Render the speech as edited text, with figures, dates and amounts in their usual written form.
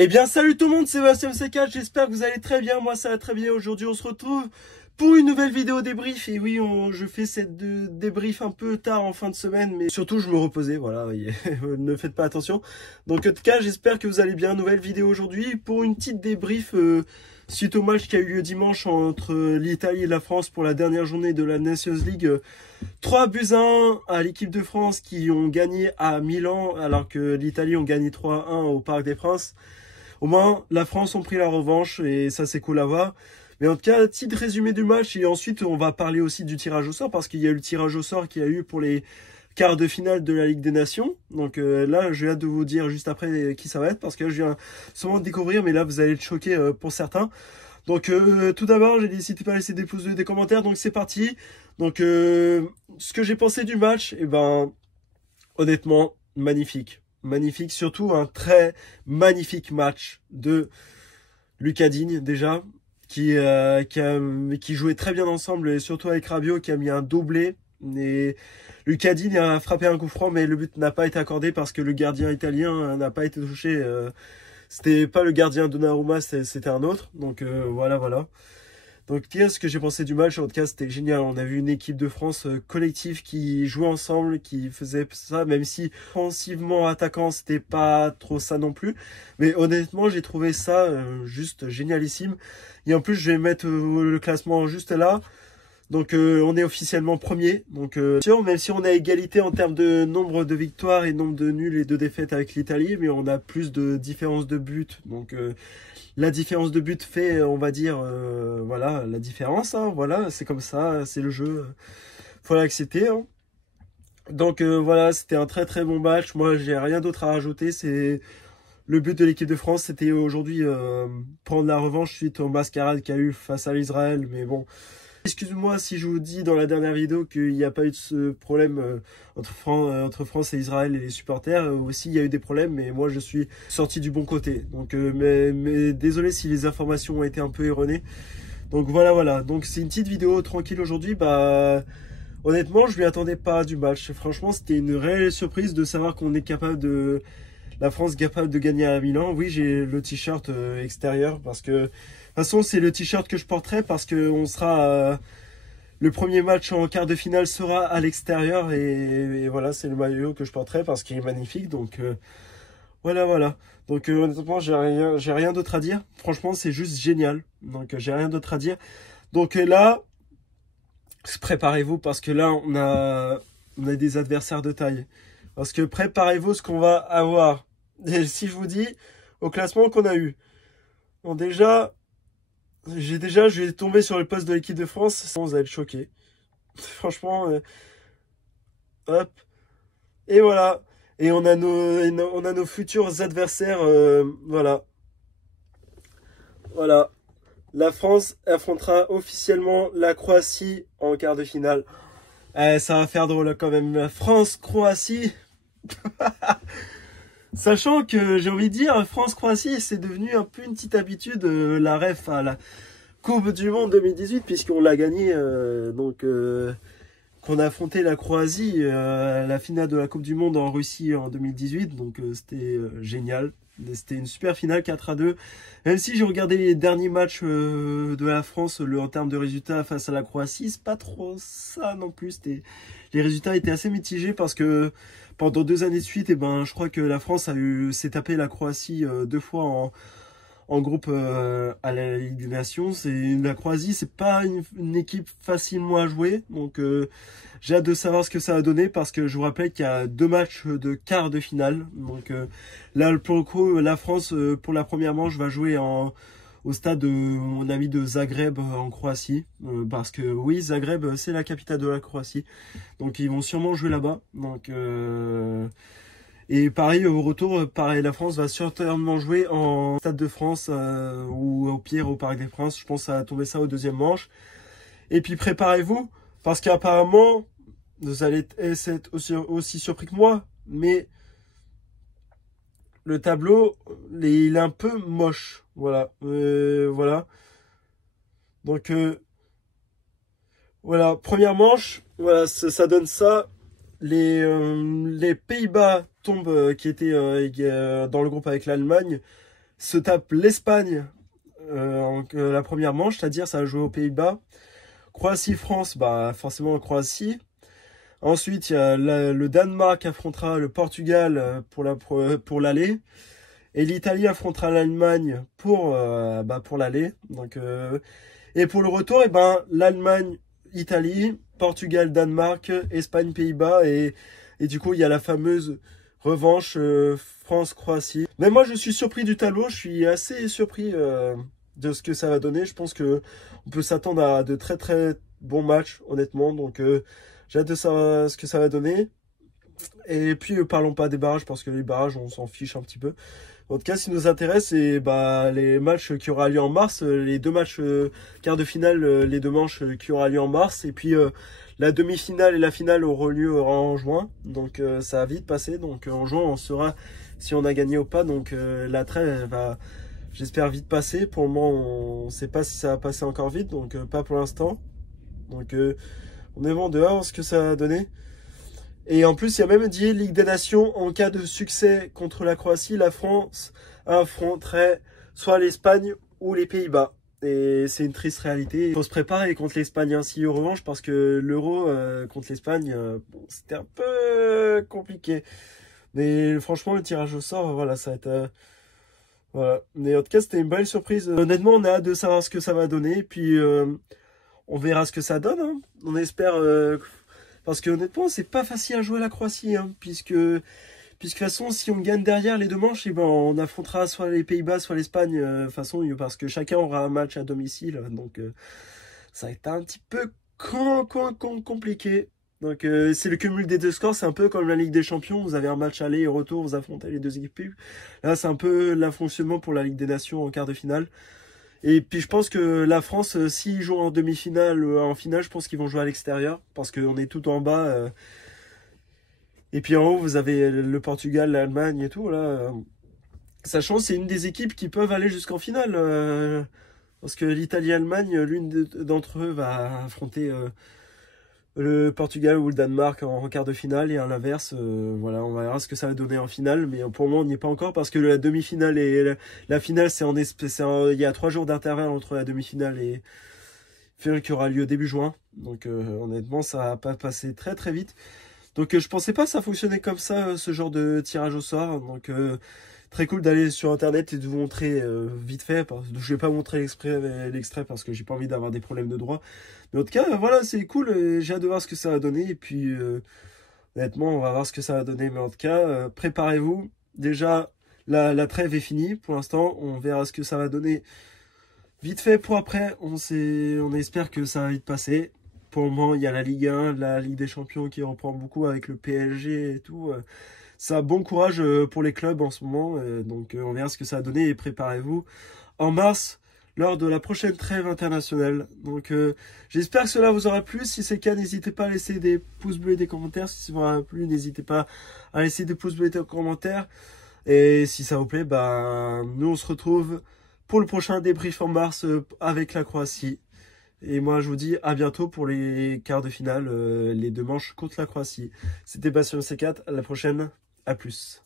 Eh bien, salut tout le monde, c'est Sébastien C4, j'espère que vous allez très bien, moi ça va très bien. Aujourd'hui, on se retrouve pour une nouvelle vidéo débrief. Et oui, je fais cette débrief un peu tard en fin de semaine, mais surtout, je me reposais, voilà, ne faites pas attention. Donc, en tout cas, j'espère que vous allez bien. Nouvelle vidéo aujourd'hui pour une petite débrief suite au match qui a eu lieu dimanche entre l'Italie et la France pour la dernière journée de la Nations League. 3-1 à l'équipe de France qui ont gagné à Milan, alors que l'Italie ont gagné 3-1 au Parc des Princes. Au moins, la France ont pris la revanche et ça, c'est cool à voir. Mais en tout cas, petit résumé du match et ensuite, on va parler aussi du tirage au sort parce qu'il y a eu le tirage au sort qu'il y a eu pour les quarts de finale de la Ligue des Nations. Donc là, j'ai hâte de vous dire juste après qui ça va être parce que je viens seulement de découvrir, mais là, vous allez être choqués pour certains. Donc tout d'abord, j'ai dit n'hésitez pas à laisser des pouces bleus, des commentaires. Donc c'est parti. Donc ce que j'ai pensé du match, eh ben honnêtement, magnifique. Magnifique, surtout un très magnifique match de Lucas Digne déjà, qui jouait très bien ensemble et surtout avec Rabiot qui a mis un doublé. Et Lucas Digne a frappé un coup franc, mais le but n'a pas été accordé parce que le gardien italien n'a pas été touché. C'était pas le gardien Donnarumma, c'était un autre. Donc voilà. Donc, qu'est-ce que j'ai pensé du match? En tout cas, c'était génial. On a vu une équipe de France collective qui jouait ensemble, qui faisait ça, même si offensivement, attaquant, c'était pas trop ça non plus. Mais honnêtement, j'ai trouvé ça juste génialissime. Et en plus, je vais mettre le classement juste là. Donc on est officiellement premier. Donc même si on a égalité en termes de nombre de victoires et nombre de nuls et de défaites avec l'Italie, mais on a plus de différence de but. Donc la différence de but fait, on va dire, voilà, la différence. Hein, voilà, c'est comme ça, c'est le jeu. Faut l'accepter. Hein. Donc voilà, c'était un très très bon match. Moi, j'ai rien d'autre à rajouter. C'est le but de l'équipe de France, c'était aujourd'hui prendre la revanche suite aux mascarades qu'il y a eu face à l'Israël. Mais bon. Excuse-moi si je vous dis dans la dernière vidéo qu'il n'y a pas eu de ce problème entre France et Israël et les supporters. Aussi, il y a eu des problèmes, mais moi, je suis sorti du bon côté. Donc, mais désolé si les informations ont été un peu erronées. Donc, voilà. Donc, c'est une petite vidéo tranquille aujourd'hui. Bah, honnêtement, je ne m'y attendais pas du match. Franchement, c'était une réelle surprise de savoir qu'on est capable de... La France capable de gagner à Milan. Oui, j'ai le t-shirt extérieur parce que... De toute façon, c'est le t-shirt que je porterai parce que on sera le premier match en quart de finale sera à l'extérieur et voilà, c'est le maillot que je porterai parce qu'il est magnifique. Donc voilà. Donc honnêtement, j'ai rien d'autre à dire. Franchement, c'est juste génial. Donc j'ai rien d'autre à dire. Donc là, préparez-vous parce que là, on a des adversaires de taille. Parce que préparez-vous ce qu'on va avoir. Et si je vous dis au classement qu'on a eu. Bon, déjà, je vais tomber sur le poste de l'équipe de France, vous allez être choqués. Franchement, hop. Et voilà. Et on a nos futurs adversaires, voilà. Voilà. La France affrontera officiellement la Croatie en quart de finale. Ça va faire drôle quand même. La France-Croatie. Sachant que j'ai envie de dire, France-Croatie, c'est devenu un peu une petite habitude, la ref à la Coupe du Monde 2018, puisqu'on l'a gagné, qu'on a affronté la Croatie à la finale de la Coupe du Monde en Russie en 2018, donc c'était génial. C'était une super finale 4-2. Même si j'ai regardé les derniers matchs de la France en termes de résultats face à la Croatie, c'est pas trop ça non plus. Les résultats étaient assez mitigés parce que pendant 2 années de suite, je crois que la France s'est tapé la Croatie 2 fois en groupe à la Ligue des Nations. La Croatie, c'est pas une équipe facilement à jouer. Donc j'ai hâte de savoir ce que ça va donner parce que je vous rappelle qu'il y a 2 matchs de quart de finale. Donc là, pour le coup, la France, pour la première manche, va jouer au stade de mon ami de Zagreb en Croatie. Parce que oui, Zagreb, c'est la capitale de la Croatie. Donc ils vont sûrement jouer là-bas. Donc... Et pareil, au retour, la France va certainement jouer en Stade de France ou au pire au Parc des Princes. Je pense que ça va tomber ça au deuxième manche. Et puis préparez-vous, parce qu'apparemment, vous allez être aussi surpris que moi, mais le tableau, il est un peu moche. Voilà. Voilà. Donc, voilà, première manche, voilà, ça donne ça. Les Pays-Bas tombent, qui étaient dans le groupe avec l'Allemagne, se tape l'Espagne la première manche, c'est-à-dire ça va jouer aux Pays-Bas. Croatie-France, bah forcément Croatie. Ensuite, il y a le Danemark affrontera le Portugal pour l'aller. Et l'Italie affrontera l'Allemagne pour l'aller. Et pour le retour, et ben, l'Allemagne, Italie, Portugal, Danemark, Espagne, Pays-Bas. Et du coup, il y a la fameuse revanche France-Croatie. Mais moi, je suis surpris du tableau. Je suis assez surpris de ce que ça va donner. Je pense que on peut s'attendre à de très très bons matchs, honnêtement. Donc, j'ai hâte de savoir ce que ça va donner. Et puis, parlons pas des barrages, parce que les barrages, on s'en fiche un petit peu. En tout cas, ce qui nous intéresse, c'est les matchs qui aura lieu en mars, les deux matchs quart de finale, les deux manches qui aura lieu en mars. Et puis, la demi-finale et la finale auront lieu en juin. Donc, ça va vite passer. Donc, en juin, on saura si on a gagné ou pas. Donc, la trêve va, j'espère, vite passer. Pour le moment, on ne sait pas si ça va passer encore vite. Donc, pas pour l'instant. Donc, on est vraiment dehors ce que ça va donner. Et en plus, il y a même dit Ligue des Nations, en cas de succès contre la Croatie, la France affronterait soit l'Espagne ou les Pays-Bas. Et c'est une triste réalité. Il faut se préparer contre l'Espagne ainsi en revanche, parce que l'Euro contre l'Espagne, c'était un peu compliqué. Mais franchement, le tirage au sort, voilà, ça va être... voilà. Mais en tout cas, c'était une belle surprise. Honnêtement, on a hâte de savoir ce que ça va donner. Puis, on verra ce que ça donne. Hein. On espère... parce que honnêtement, c'est pas facile à jouer la Croatie, hein, puisque de toute façon, si on gagne derrière les deux manches, et ben, on affrontera soit les Pays-Bas, soit l'Espagne, parce que chacun aura un match à domicile, donc ça va être un petit peu compliqué. Donc c'est le cumul des deux scores, c'est un peu comme la Ligue des Champions, vous avez un match aller et retour, vous affrontez les deux équipes. Là, c'est un peu le fonctionnement pour la Ligue des Nations en quart de finale. Et puis je pense que la France, s'ils jouent en demi-finale ou en finale, je pense qu'ils vont jouer à l'extérieur. Parce qu'on est tout en bas. Et puis en haut, vous avez le Portugal, l'Allemagne et tout. Là. Sachant que c'est une des équipes qui peuvent aller jusqu'en finale. Parce que l'Italie et l'Allemagne, l'une d'entre eux va affronter le Portugal ou le Danemark en quart de finale. Et à l'inverse, voilà, on verra ce que ça va donner en finale. Mais pour le moment, on n'y est pas encore parce que la demi-finale et la finale, il y a 3 jours d'intervalle entre la demi-finale et finale qui aura lieu début juin. Donc honnêtement, ça va pas passer très très vite. Donc je pensais pas que ça fonctionnait comme ça, ce genre de tirage au sort. Donc très cool d'aller sur internet et de vous montrer vite fait. Je vais pas montrer l'extrait parce que j'ai pas envie d'avoir des problèmes de droit. Mais en tout cas, voilà, c'est cool. J'ai hâte de voir ce que ça va donner. Et puis, honnêtement, on va voir ce que ça va donner. Mais en tout cas, préparez-vous. Déjà, la trêve est finie pour l'instant. On verra ce que ça va donner vite fait pour après. On espère que ça va vite passer. Pour le moment, il y a la Ligue 1, la Ligue des Champions qui reprend beaucoup avec le PSG et tout. Ça, bon courage pour les clubs en ce moment. Donc, on verra ce que ça va donner et préparez-vous en mars lors de la prochaine trêve internationale. Donc, j'espère que cela vous aura plu. Si c'est le cas, n'hésitez pas à laisser des pouces bleus et des commentaires. Si ça vous aura plu, n'hésitez pas à laisser des pouces bleus et des commentaires. Et si ça vous plaît, nous, on se retrouve pour le prochain débrief en mars avec la Croatie. Et moi, je vous dis à bientôt pour les quarts de finale, les deux manches contre la Croatie. C'était Bastien C4, à la prochaine, à plus.